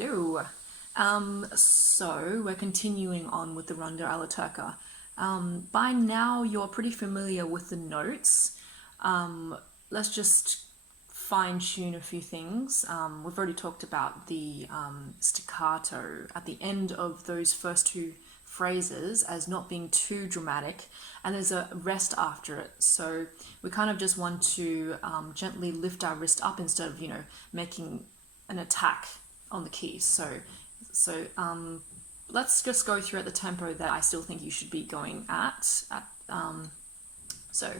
Hello. So we're continuing on with the Rondo Alla Turca. By now you're pretty familiar with the notes. Let's just fine tune a few things. We've already talked about the staccato at the end of those first two phrases as not being too dramatic, and there's a rest after it. So we kind of just want to gently lift our wrist up instead of, making an attack on the keys. So let's just go through at the tempo that I still think you should be going at. So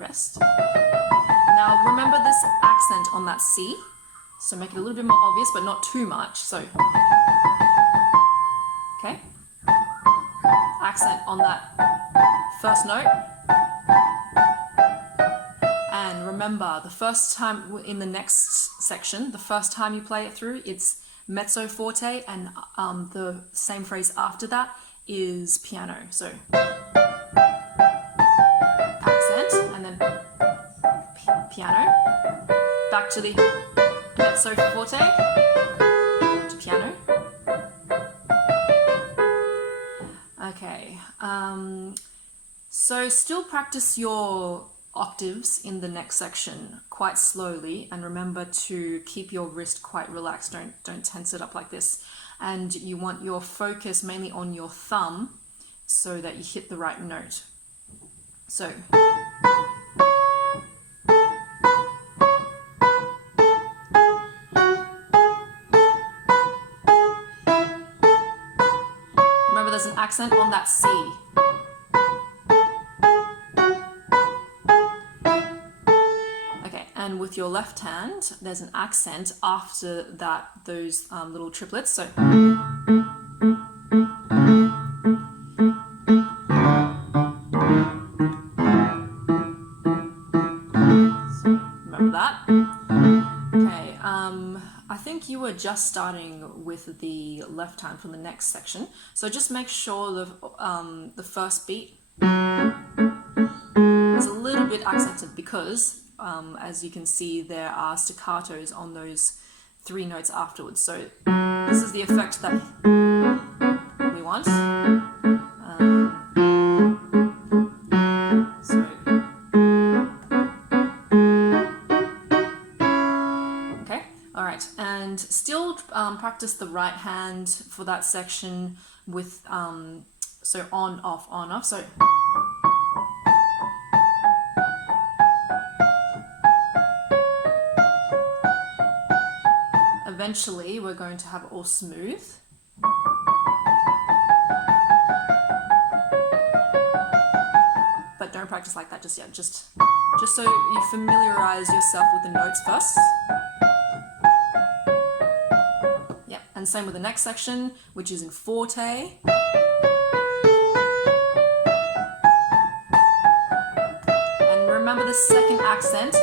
rest. Now remember this accent on that C. So make it a little bit more obvious, but not too much. So, okay. Accent on that first note. And remember, the first time in the next section, the first time you play it through, it's mezzo forte, and the same phrase after that is piano. So accent, and then piano, back to the mezzo forte, to piano. Okay, so still practice your octaves in the next section quite slowly, and remember to keep your wrist quite relaxed. Don't tense it up like this, and you want your focus mainly on your thumb so that you hit the right note. So remember there's an accent on that C. And with your left hand, there's an accent after that, those little triplets. So remember that. Okay, I think you were just starting with the left hand for the next section. So just make sure the first beat is a little bit accented, because as you can see, there are staccatos on those three notes afterwards. So this is the effect that we want. Okay, all right, and still practice the right hand for that section with so on, off. So eventually we're going to have it all smooth. But don't practice like that just yet, just so you familiarize yourself with the notes first. Yep, and same with the next section, which is in forte. And remember the second accent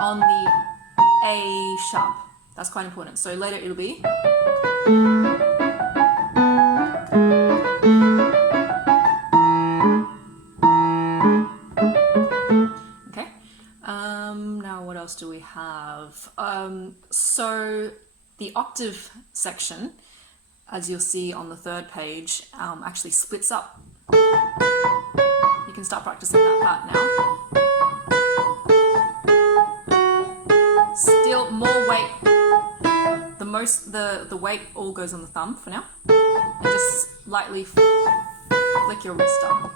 on the A sharp. That's quite important. So later it'll be. Okay. Now what else do we have? So the octave section, as you'll see on the third page, actually splits up. You can start practicing that part now. Still more weight. The weight all goes on the thumb for now, and just lightly flick your wrist up,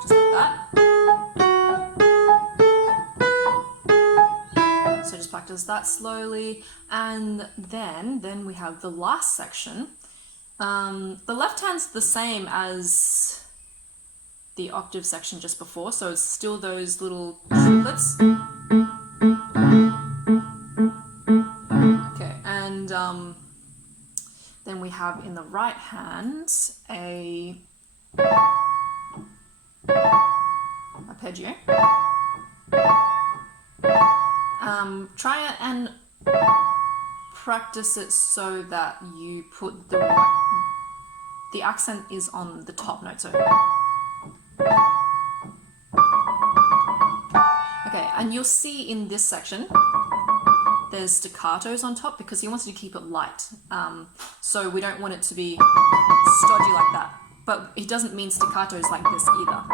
just like that. So just practice that slowly, and then we have the last section. The left hand's the same as the octave section just before, so it's still those little triplets. Then we have in the right hand a arpeggio. Try and practice it so that you put the accent is on the top note. So okay, and you'll see in this section there's staccatos on top because he wanted to keep it light. So we don't want it to be stodgy like that. But he doesn't mean staccatos like this either.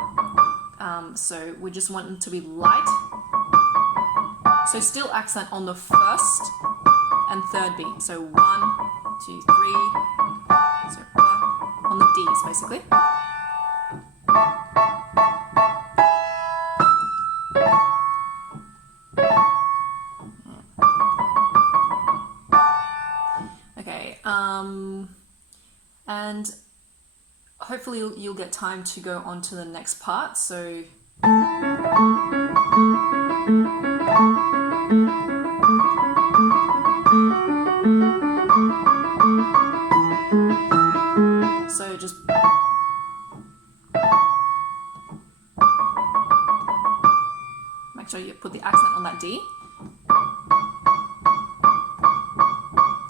So we just want them to be light. So still accent on the first and third beat. So 1, 2, 3. So on the Ds basically. Okay, and hopefully you'll get time to go on to the next part. So just make sure you put the accent on that D.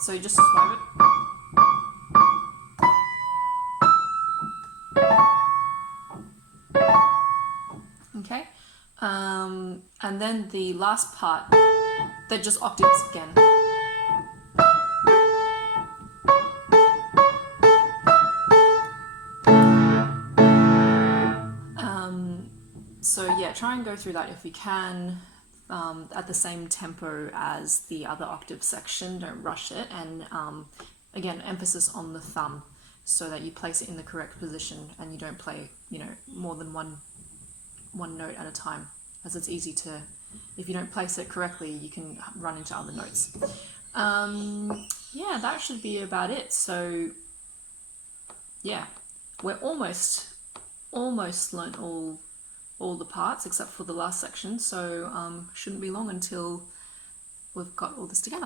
So you just swipe it. Okay, and then the last part, they're just octaves again. So yeah, try and go through that if you can, at the same tempo as the other octave section. Don't rush it, and again, emphasis on the thumb so that you place it in the correct position and you don't play, more than one note at a time, as it's easy to, if you don't place it correctly, you can run into other notes. Yeah, that should be about it. So yeah, we're almost learnt all the parts except for the last section, so shouldn't be long until we've got all this together.